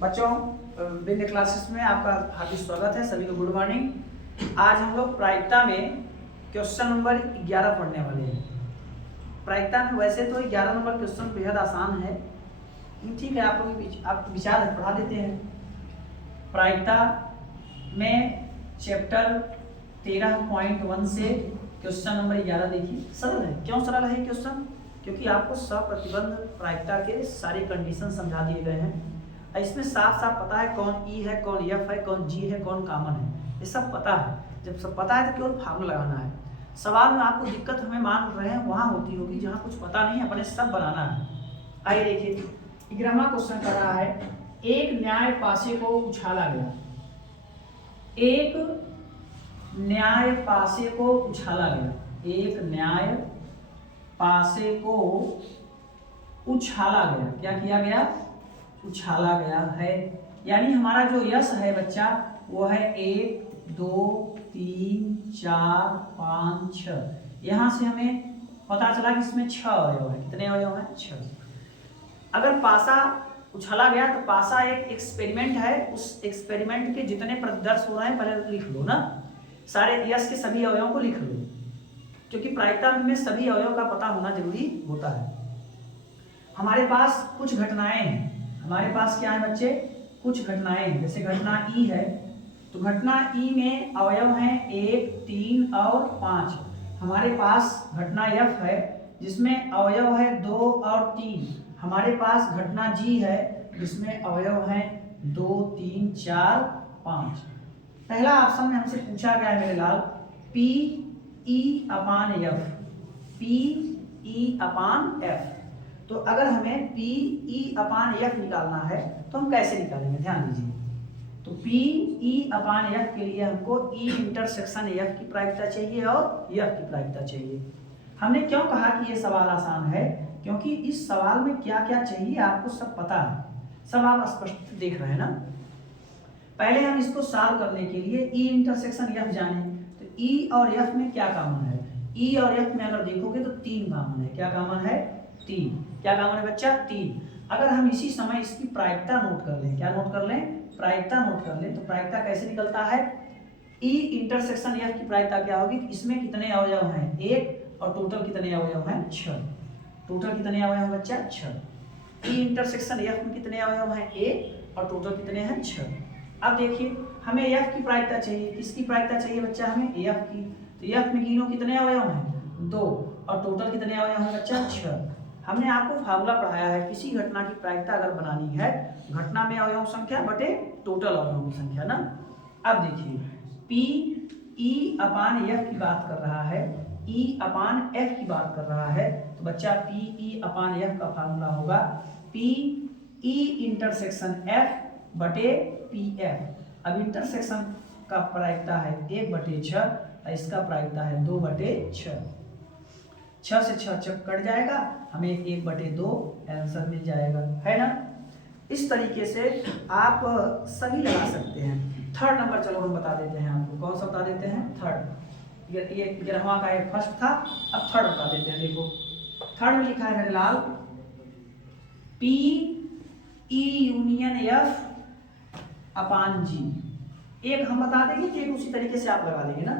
बच्चों, विभिन्न क्लासेस में आपका हार्दिक स्वागत है। सभी को गुड मॉर्निंग। आज हम लोग प्रायिकता में क्वेश्चन नंबर 11 पढ़ने वाले हैं। प्रायिकता में वैसे तो 11 नंबर क्वेश्चन बेहद आसान है, लेकिन ठीक है, आप लोग आपको विचार पढ़ा देते हैं। प्रायिकता में चैप्टर 13.1 से क्वेश्चन नंबर 11 देखिए। सरल है। क्यों सरल है क्वेश्चन? क्योंकि आपको सप्रतिबंध प्रायिकता के सारे कंडीशन समझा दिए गए हैं। इसमें साफ साफ पता है कौन ई है, कौन एफ है, कौन जी है, कौन कॉमन है, ये सब पता है। जब सब पता है तो केवल फार्मूला लगाना है। सवाल में आपको दिक्कत हमें मान रहे हैं वहां होती होगी जहां कुछ पता नहीं, अपने सब बनाना है। आइए देखिए, 11वां क्वेश्चन कर रहा है, एक न्याय पासे को उछाला गया। एक न्याय पासे को उछाला गया। एक न्याय पासे को उछाला गया। क्या किया गया? उछाला गया है। यानी हमारा जो यश है बच्चा वो है 1 2 3 4 5 6। यहां से हमें पता चला कि इसमें 6 अवयव है। कितने अवयव हैं? 6। अगर पासा उछाला गया तो पासा एक एक्सपेरिमेंट है। उस एक्सपेरिमेंट के जितने प्रदर्श हो रहे हैं पहले लिख लो ना, सारे यश के सभी अवयवों को लिख लो, क्योंकि प्रायिकता में सभी अवयव का पता होना जरूरी होता है। हमारे पास कुछ घटनाएं हैं। हमारे पास क्या है बच्चे? कुछ घटनाएं हैं। जैसे घटना ई है, तो घटना ई में अवयव हैं 1 3 और 5। हमारे पास घटना एफ है जिसमें अवयव है 2 और 3। हमारे पास घटना जी है जिसमें अवयव हैं 2 3 4 5। पहला ऑप्शन में हमसे पूछा गया है मेरे लाल, P E upon F. P E upon F. तो अगर हमें पी ई अपान एफ निकालना है तो हम कैसे निकालेंगे? ध्यान दीजिए। तो पी ई अपान एफ के लिए हमको ई इंटरसेक्शन एफ की प्रायिकता चाहिए और एफ की प्रायिकता चाहिए। हमने क्यों कहा कि ये सवाल आसान है? क्योंकि इस सवाल में क्या क्या चाहिए आपको सब पता है, सब आप स्पष्ट देख रहे हैं ना। पहले हम इसको सॉल्व करने के लिए ई इंटरसेक्शन एफ जाने, तो ई और एफ में क्या कॉमन है? ई और एफ में अगर देखोगे तो 3 कॉमन है। क्या कॉमन है? 3। क्या कॉमन है बच्चा? 3। अगर हम इसी समय इसकी प्रायिकता नोट कर लें, क्या नोट कर लें? प्रायिकता नोट कर लें, तो प्रायिकता कैसे निकलता है? ई इंटरसेक्शन एफ की प्रायिकता क्या होगी? इसमें कितने अवयव हैं? 1, और टोटल कितने अवयव हैं? 6। टोटल कितने अवयव बच्चा? 6। ई इंटरसेक्शन एफ में कितने अवयव हैं? 1, और टोटल कितने हैं? 6। अब देखिए, हमें एफ की प्रायिकता चाहिए। किसकी प्रायिकता चाहिए बच्चा? हमें एफ की। तो एफ में गिनो कितने अवयव हैं? 2, और टोटल कितने अवयव हैं बच्चा? 6। हमने आपको फार्मूला पढ़ाया है, किसी घटना की प्रायिकता अगर बनानी है, घटना में अवयव संख्या बटे टोटल अवयवों की संख्या ना। अब देखिए, पी ई अपान एफ की बात कर रहा है, ई अपान एफ की बात कर रहा है, तो बच्चा पी ई अपान एफ का फार्मूला होगा पी ई इंटरसेक्शन एफ बटे पी एफ। अब इंटरसेक्शन का प्रायिकता है 1/6, इसका प्रायिकता है 2/6। 6 से 6 कट जाएगा, हमें 1/2 आंसर मिल जाएगा, है ना। इस तरीके से आप सभी लगा सकते हैं। थर्ड नंबर चलो हम बता देते हैं आपको। कौन सा बता देते हैं? थर्ड। ये 11वां का एक फर्स्ट था, अब थर्ड बता देते हैं। देखो, थर्ड में लिखा है मेरे लाल, पी ई यूनियन एफ अपान जी। एक हम बता देंगे तो एक उसी तरीके से आप लगा देंगे ना।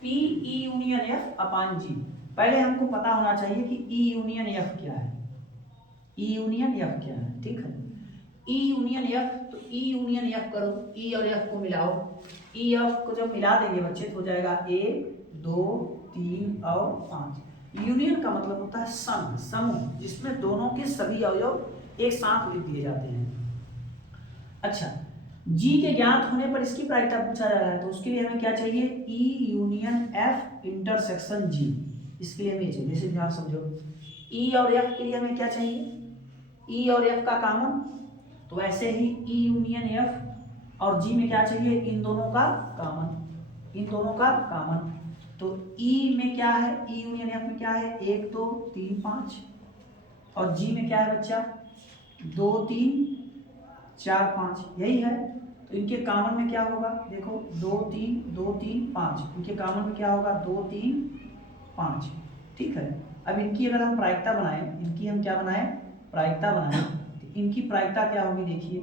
पी ई यूनियन एफ अपान जी। पहले हमको पता होना चाहिए कि ई यूनियन एफ क्या है। ई यूनियन एफ क्या है? ठीक है, ई यूनियन एफ, तो ई यूनियन एफ करो, ई और एफ को मिलाओ। ई एफ को जब मिला देंगे बच्चे तो हो जाएगा 1 2 3 और 5। यूनियन का मतलब होता है सम, समूह, जिसमें दोनों के सभी अवयव एक साथ लिख दिए जाते हैं। अच्छा, जी के ज्ञात होने पर इसकी प्रायिकता पूछा जा रहा है, तो उसके लिए हमें क्या चाहिए? ई यूनियन एफ इंटरसेक्शन जी। इसके लिए हमें चाहिए, जैसे ध्यान समझो, ई और एफ के लिए हमें क्या चाहिए? ई और एफ का कॉमन, तो ऐसे ही ई यूनियन एफ और जी में क्या चाहिए? इन दोनों का कॉमन, इन दोनों का कॉमन। तो ई में क्या है? ई यूनियन एफ में क्या है? 1 2 3 5, और जी में क्या है बच्चा? 2 3 4 5, यही है। तो इनके कॉमन में क्या होगा? देखो, 2 3 2 3 5, इनके कॉमन में क्या होगा? 2 3 5। ठीक है, अब इनकी अगर हम प्रायिकता बनाएं, इनकी हम क्या बनाएं? प्रायिकता बनाएं, तो इनकी प्रायिकता क्या होगी? देखिए,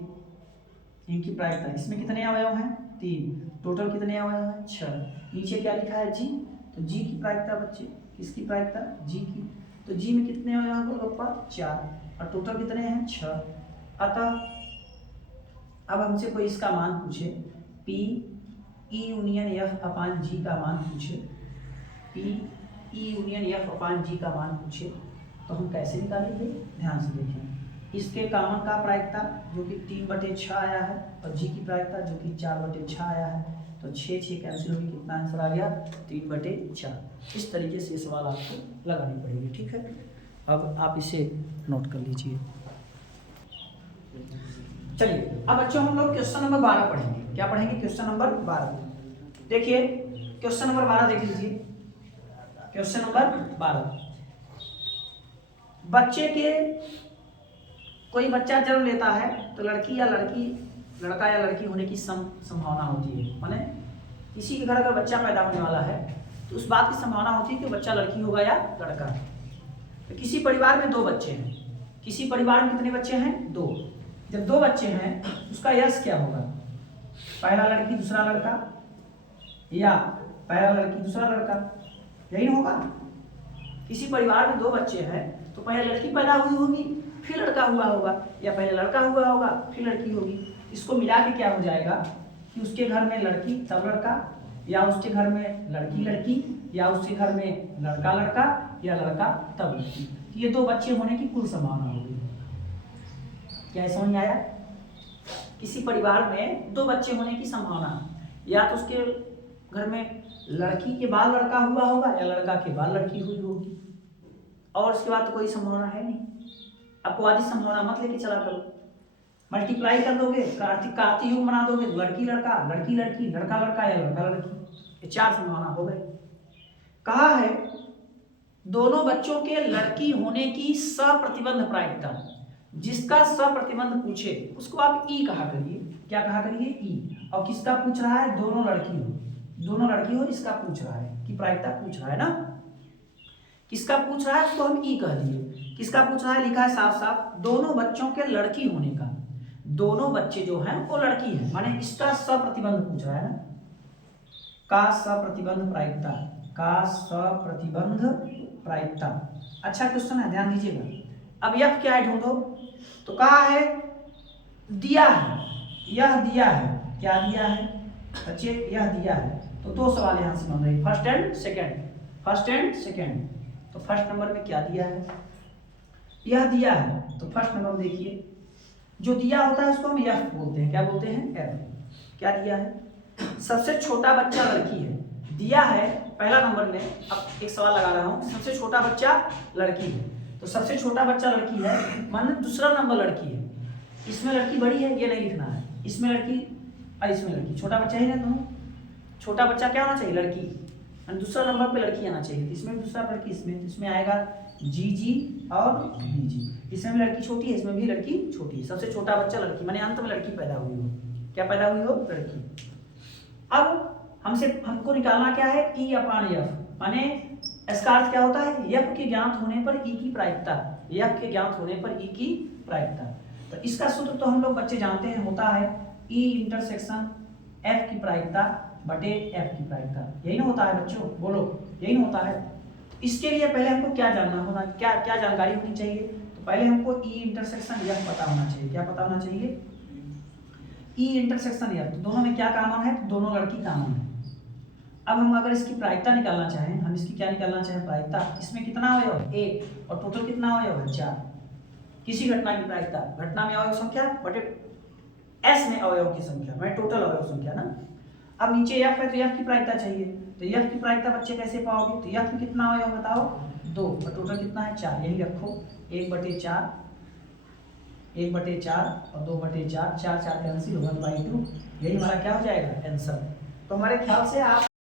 इनकी प्रायिकता, इसमें कितने अवयव हैं 3, टोटल कितने अवयव हैं 6। नीचे क्या लिखा है जी, तो जी की प्रायिकता बच्चे, किसकी प्रायिकता जी की, तो जी में कितने अवयव हैं गोलगप्पा 4 और टोटल कितने हैं 6। अतः अब हमसे कोई इसका मान पूछे, पी ई यूनियन एफ अपान जी का मान पूछे, पी ई यूनियन एफ अपान जी का मान पूछे, तो हम कैसे निकालेंगे, ध्यान से देखें। इसके कॉमन का प्रायिकता जो कि 3/6 आया है और जी की प्रायिकता जो कि 4/6 आया है, तो 6 कैंसिल होगी, कितना आंसर आ गया 3/4। इस तरीके से सवाल आपको लगानी पड़ेगी, ठीक है। अब आप इसे नोट कर लीजिए। चलिए अब बच्चों हम लोग क्वेश्चन नंबर 12 पढ़ेंगे। क्या पढ़ेंगे, क्वेश्चन नंबर 12। देखिए क्वेश्चन नंबर 12 देख लीजिए। क्वेश्चन नंबर 12, बच्चे के, कोई बच्चा जन्म लेता है तो लड़की या लड़की, लड़का या लड़की होने की संभावना होती है। माने किसी के घर अगर बच्चा पैदा होने वाला है तो उस बात की संभावना होती है कि बच्चा लड़की होगा या लड़का। तो किसी परिवार में 2 बच्चे हैं, किसी परिवार में कितने बच्चे हैं 2। जब 2 बच्चे हैं उसका यश क्या होगा, पहला लड़की दूसरा लड़का, या पहला लड़की दूसरा लड़का, यही ना होगा। किसी परिवार में 2 बच्चे हैं तो पहले लड़की पैदा हुई होगी फिर लड़का हुआ होगा, या पहले लड़का हुआ होगा फिर लड़की होगी। इसको मिला के क्या हो जाएगा कि उसके घर में लड़की तब लड़का, या उसके घर में लड़की लड़की, या उसके घर में लड़का लड़का, या लड़का तब लड़की। ये 2 बच्चे होने की कुल संभावना होगी। क्या समझ में आया? किसी परिवार में 2 बच्चे होने की संभावना, या तो उसके घर में लड़की के बाद लड़का हुआ होगा या लड़का के बाद लड़की हुई होगी, और उसके बाद तो कोई संभावना है नहीं। आपको आधी संभावना मत लेके चला करो, मल्टीप्लाई कर दोगे, कार्ती युग बना दोगे, लड़की लड़का, लड़की लड़की, लड़का लड़का या लड़का लड़की, ये 4 संभावना हो गई। कहा है दोनों बच्चों के लड़की होने की सप्रतिबंध प्रायिकता, जिसका सप्रतिबंध पूछे उसको आप ई कहा करिए। क्या कहा करिए? ई। और किसका पूछ रहा है? दोनों लड़की हो, दोनों लड़की हो इसका पूछ रहा है कि प्रायिकता पूछ रहा है ना, किसका पूछ रहा है उसको हम ई कह दिए। किसका पूछ रहा है? लिखा है साफ साफ दोनों बच्चों के लड़की होने का, दोनों बच्चे जो हैं वो लड़की है, माने इसका सप्रतिबंध पूछ रहा है ना, का सप्रतिबंध प्रायिकता, का सप्रतिबंध प्रायिकता। अच्छा क्वेश्चन है, ध्यान दीजिएगा। अब यह क्या है ढूंढो, तो कहा है दिया है, यह दिया है, क्या दिया है बच्चे? यह दिया है। तो 2 सवाल यहां से बन रहे, first and second, first and second. तो फर्स्ट नंबर में क्या दिया है? यह दिया है। तो फर्स्ट नंबर में देखिए, जो दिया होता है उसको हम एफ बोलते हैं। क्या बोलते हैं? एफ। क्या दिया है? सबसे छोटा बच्चा लड़की है, दिया है पहला नंबर में। अब एक सवाल लगा रहा हूं, सबसे छोटा बच्चा लड़की है, तो सबसे छोटा बच्चा लड़की है, माने दूसरा नंबर लड़की है। इसमें लड़की बड़ी है ये नहीं लिखना है, इसमें लड़की और इसमें लड़की, छोटा बच्चा ही ना दोनों, छोटा बच्चा क्या होना चाहिए? लड़की, और दूसरा नंबर पे लड़की आना चाहिए। इसमें भी दूसरा लड़की, इसमें आएगा जी जी और बी जी। इसमें भी लड़की छोटी है, इसमें भी लड़की छोटी है। सबसे छोटा बच्चा लड़की, माने अंत में लड़की पैदा हुई हो। क्या पैदा हुई हो? लड़की। अब हमको निकालना क्या है? ई अपान एफ, माने इसका अर्थ क्या होता है? एफ के ज्ञात होने पर ई की प्रायिकता, एफ के ज्ञात होने पर ई की प्रायिकता। तो इसका सूत्र तो हम लोग बच्चे जानते हैं, होता है ई इंटरसेक्शन एफ की प्रायिकता बटे एफ की प्रायिकता। यही ना होता है बच्चों, बोलो यही ना होता है। इसके लिए पहले हमको क्या जानना होना, क्या क्या जानकारी होनी चाहिए? तो पहले हमको ई इंटरसेक्शन एफ पता होना चाहिए। क्या पता होना चाहिए? E intersection F. तो दोनों में क्या कॉमन है? दोनों लड़की कॉमन है। अब हम अगर इसकी प्रायिकता निकालना चाहें, हम इसकी क्या निकालना चाहें? प्रायिकता। इसमें कितना अवयव? 1, और टोटल कितना अवयव है? 4। किसी घटना की प्रायिकता, घटना में अवयव संख्या बटे एस में अवयव की संख्या, मैं टोटल अवयव संख्या ना। अब नीचे एफ है तो एफ की प्रायिकता चाहिए, तो एफ की प्रायिकता बच्चे कैसे पाओगे? तो एफ में कितना अवयव बताओ? 2, और टोटल कितना है? 4। यही रखो, 1/4, 1/4 और 2/4, 4 4 कैंसिल, 1/2। यही हमारा क्या हो जाएगा? आंसर। तो हमारे ख्याल से आप